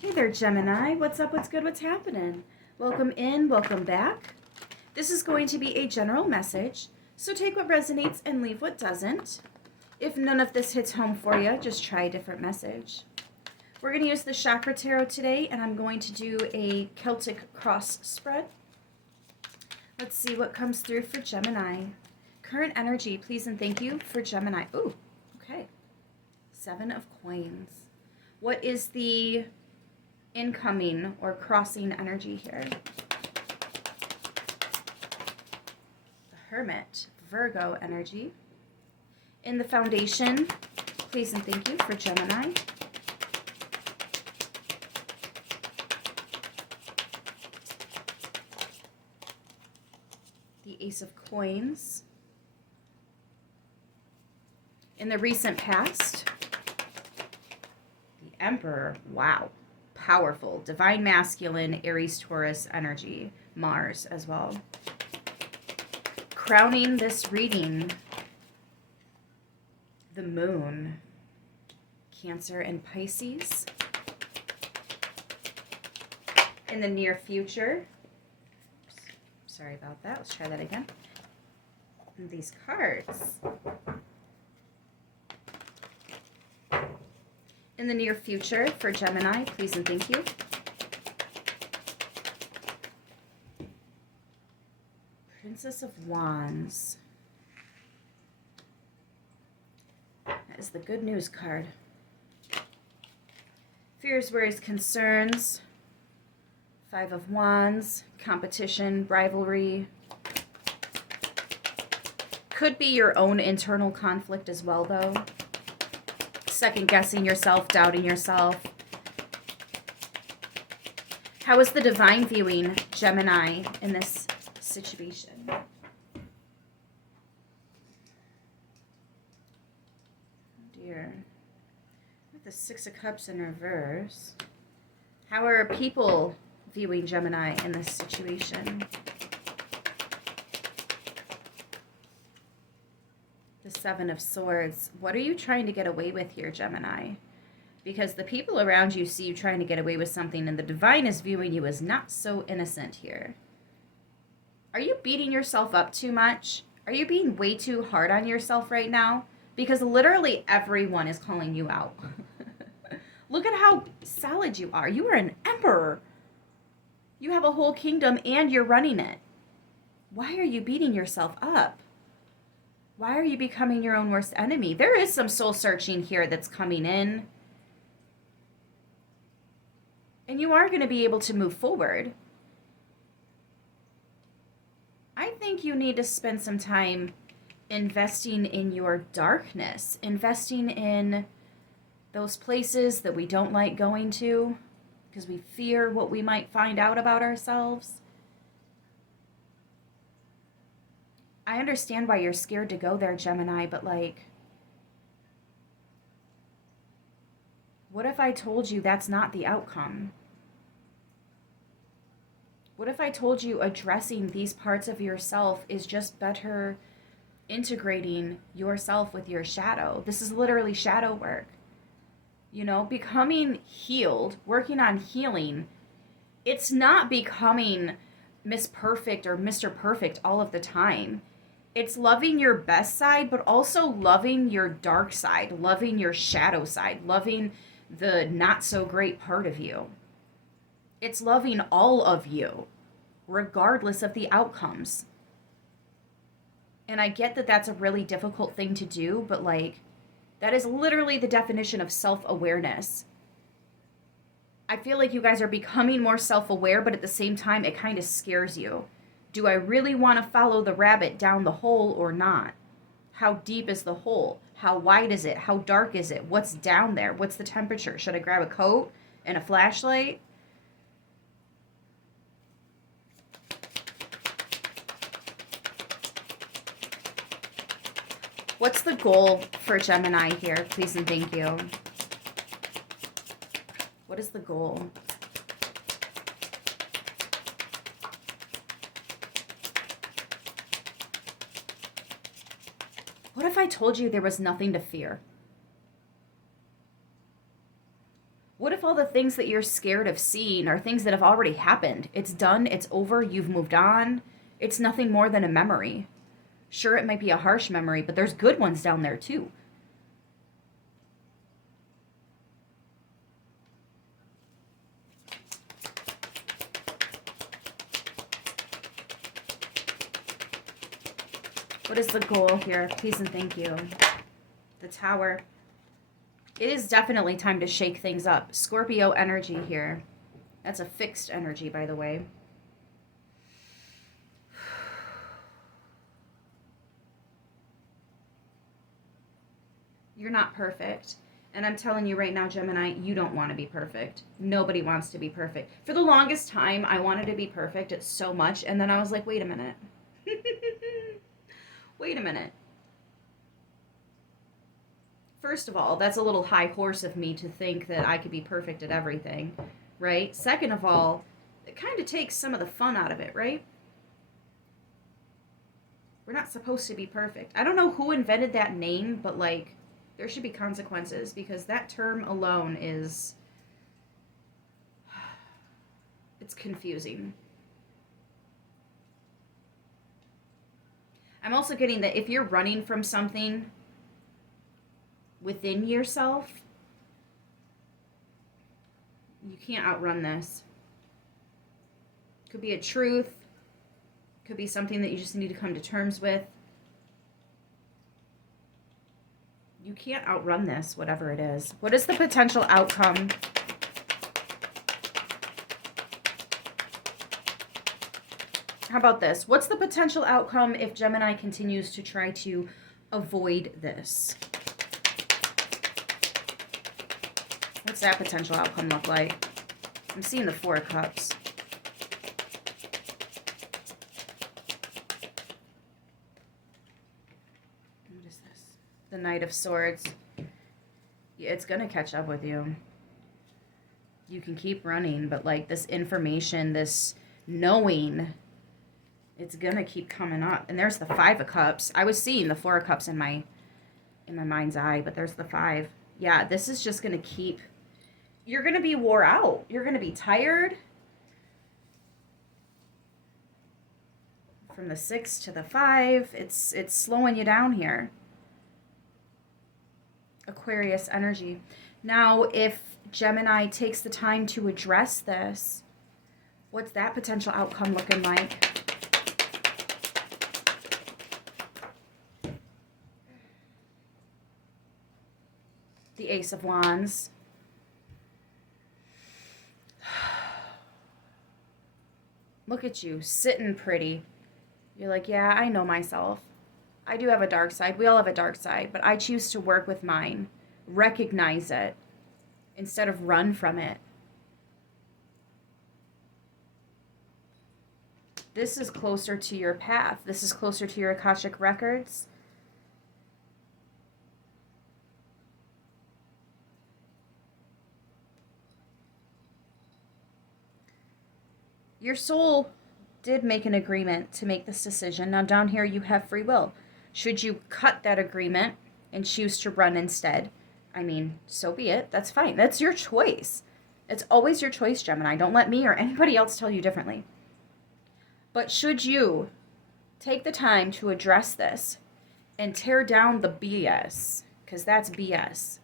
Hey there, Gemini. What's up? What's good? What's happening? Welcome in, welcome back. This is going to be a general message, so take what resonates and leave what doesn't. If none of this hits home for you, just try a different message. We're going to use the Chakra Tarot today, and I'm going to do a Celtic cross spread. Let's see what comes through for Gemini. Current energy, please and thank you for Gemini. Ooh, okay. 7 of Coins. What is the incoming or crossing energy here? The Hermit, Virgo energy. In the foundation, please and thank you for Gemini. The Ace of Coins. In the recent past, the Emperor, wow. Powerful, divine masculine, Aries, Taurus energy, Mars as well. Crowning this reading, the Moon, Cancer and Pisces. In the near future, sorry about that, let's try that again. And these cards. In the near future for Gemini, please and thank you. Princess of Wands. That is the good news card. Fears, worries, concerns. 5 of Wands. Competition, rivalry. Could be your own internal conflict as well, though. Second guessing yourself, doubting yourself. How is the divine viewing Gemini in this situation? Oh dear. With the 6 of Cups in reverse. How are people viewing Gemini in this situation? The 7 of Swords. What are you trying to get away with here, Gemini? Because the people around you see you trying to get away with something, and the divine is viewing you as not so innocent here. Are you beating yourself up too much? Are you being way too hard on yourself right now? Because literally everyone is calling you out. Look at how solid you are. You are an emperor. You have a whole kingdom and you're running it. Why are you beating yourself up? Why are you becoming your own worst enemy? There is some soul searching here that's coming in. And you are going to be able to move forward. I think you need to spend some time investing in your darkness, investing in those places that we don't like going to because we fear what we might find out about ourselves. I understand why you're scared to go there, Gemini, but like, what if I told you that's not the outcome? What if I told you addressing these parts of yourself is just better integrating yourself with your shadow? This is literally shadow work. You know, becoming healed, working on healing. It's not becoming Miss Perfect or Mr. Perfect all of the time. It's loving your best side, but also loving your dark side, loving your shadow side, loving the not so great part of you. It's loving all of you, regardless of the outcomes. And I get that that's a really difficult thing to do, but like, that is literally the definition of self-awareness. I feel like you guys are becoming more self-aware, but at the same time, it kind of scares you. Do I really want to follow the rabbit down the hole or not? How deep is the hole? How wide is it? How dark is it? What's down there? What's the temperature? Should I grab a coat and a flashlight? What's the goal for Gemini here? Please and thank you. What is the goal? What if I told you there was nothing to fear? What if all the things that you're scared of seeing are things that have already happened? It's done, it's over, you've moved on. It's nothing more than a memory. Sure, it might be a harsh memory, but there's good ones down there too. What is the goal here? Please and thank you. The Tower. It is definitely time to shake things up. Scorpio energy here. That's a fixed energy, by the way. You're not perfect. And I'm telling you right now, Gemini, you don't want to be perfect. Nobody wants to be perfect. For the longest time, I wanted to be perfect at so much. And then I was like, wait a minute. Wait a minute. First of all, that's a little high horse of me to think that I could be perfect at everything, right? Second of all, it kind of takes some of the fun out of it, right? We're not supposed to be perfect. I don't know who invented that name, but like, there should be consequences because that term alone is, it's confusing. I'm also getting that if you're running from something within yourself, you can't outrun this. Could be a truth, could be something that you just need to come to terms with. You can't outrun this, whatever it is. What is the potential outcome? How about this? What's the potential outcome if Gemini continues to try to avoid this? What's that potential outcome look like? I'm seeing the Four of Cups. What is this? The Knight of Swords. Yeah, it's going to catch up with you. You can keep running, but like this information, this knowing, it's going to keep coming up. And there's the Five of Cups. I was seeing the Four of Cups in my mind's eye, but there's the Five. Yeah, this is just going to keep... You're going to be wore out. You're going to be tired. From the 6 to the 5, it's slowing you down here. Aquarius energy. Now, if Gemini takes the time to address this, what's that potential outcome looking like? The Ace of Wands. Look at you, sitting pretty. You're like, yeah, I know myself. I do have a dark side. We all have a dark side, but I choose to work with mine. Recognize it instead of run from it. This is closer to your path. This is closer to your Akashic records. Your soul did make an agreement to make this decision. Now down here you have free will. Should you cut that agreement and choose to run instead, I mean, so be it. That's fine. That's your choice. It's always your choice, Gemini. Don't let me or anybody else tell you differently. But should you take the time to address this and tear down the BS, because that's BS.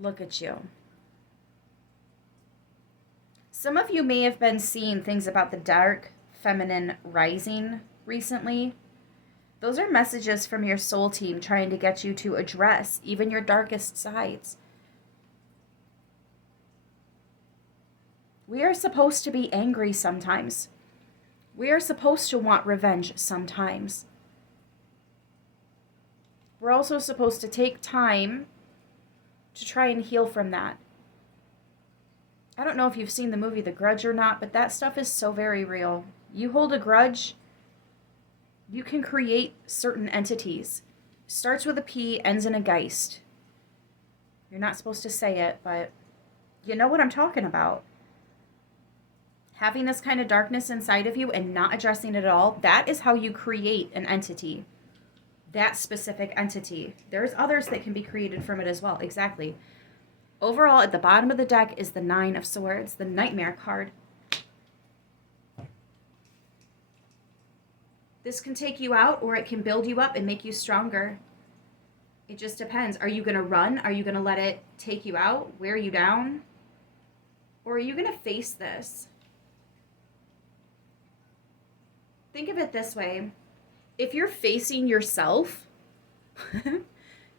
Look at you. Some of you may have been seeing things about the dark feminine rising recently. Those are messages from your soul team trying to get you to address even your darkest sides. We are supposed to be angry sometimes. We are supposed to want revenge sometimes. We're also supposed to take time to try and heal from that. I don't know if you've seen the movie The Grudge or not, but that stuff is so very real. You hold a grudge, you can create certain entities. Starts with a P, ends in a Geist. You're not supposed to say it, but you know what I'm talking about. Having this kind of darkness inside of you and not addressing it at all, that is how you create an entity. that specific entity. There's others that can be created from it as well. Exactly. Overall, at the bottom of the deck is the Nine of Swords, the Nightmare card. This can take you out, or it can build you up and make you stronger. It just depends. Are you going to run? Are you going to let it take you out, wear you down? Or are you going to face this? Think of it this way. If you're facing yourself,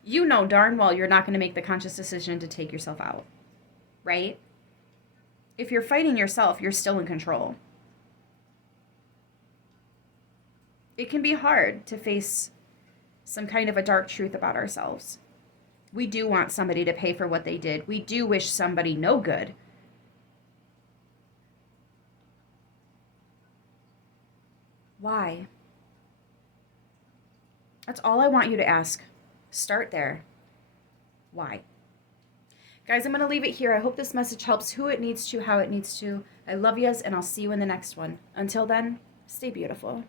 you know darn well you're not going to make the conscious decision to take yourself out, right? If you're fighting yourself, you're still in control. It can be hard to face some kind of a dark truth about ourselves. We do want somebody to pay for what they did. We do wish somebody no good. Why? That's all I want you to ask. Start there. Why? Guys, I'm going to leave it here. I hope this message helps who it needs to, how it needs to. I love yous, and I'll see you in the next one. Until then, stay beautiful.